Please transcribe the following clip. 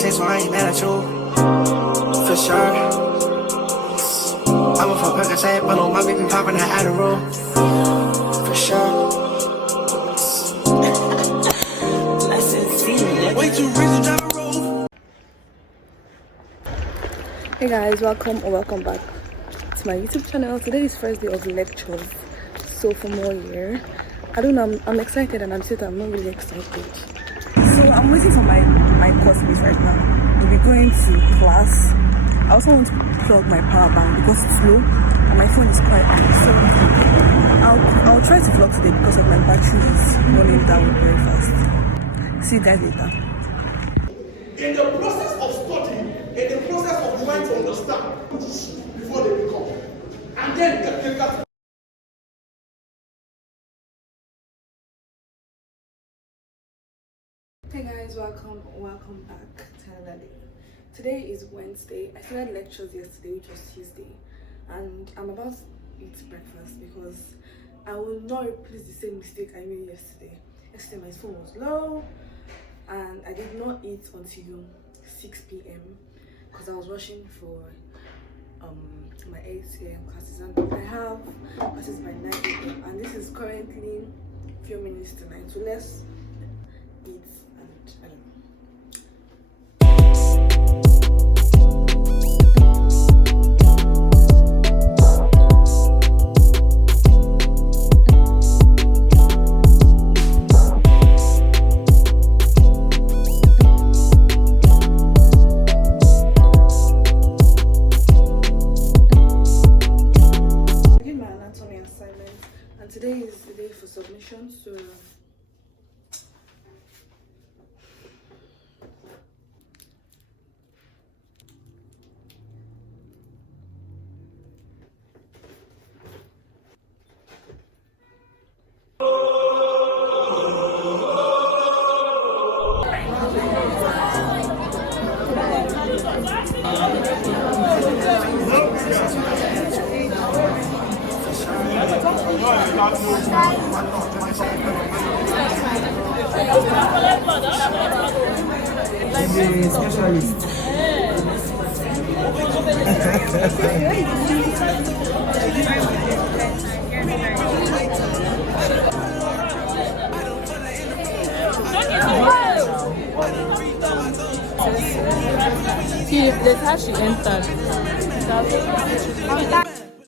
shit, so I ain't mad at you. For sure. I'm a fuck Percocet, but on my baby poppin' that Adderall. For sure. Way too rich to drive a road. Hey guys, welcome or welcome back to my YouTube channel. Today is first day of lectures, sophomore year. I don't know, I'm excited and I'm not really excited. So I'm waiting for my course list right now. We'll be going to class. I also want to plug my power bank because it's low and my phone is quite high. So I'll try to vlog today because of my battery is running down very fast. See you guys later. In the process of studying, in the process of trying to understand before they become, and then they got. Hey guys, welcome back to another day. Today is Wednesday. I started lectures yesterday, which was Tuesday, and I'm about to eat breakfast because I will not repeat the same mistake I made yesterday. Yesterday my phone was low and I did not eat until 6 p.m. because I was rushing for my 8 a.m. classes, and I have classes by 9 a.m. and this is currently a few minutes to 9, so let's eat and I don't know. Today is the day for submission, so Specialist. See, that's how she entered.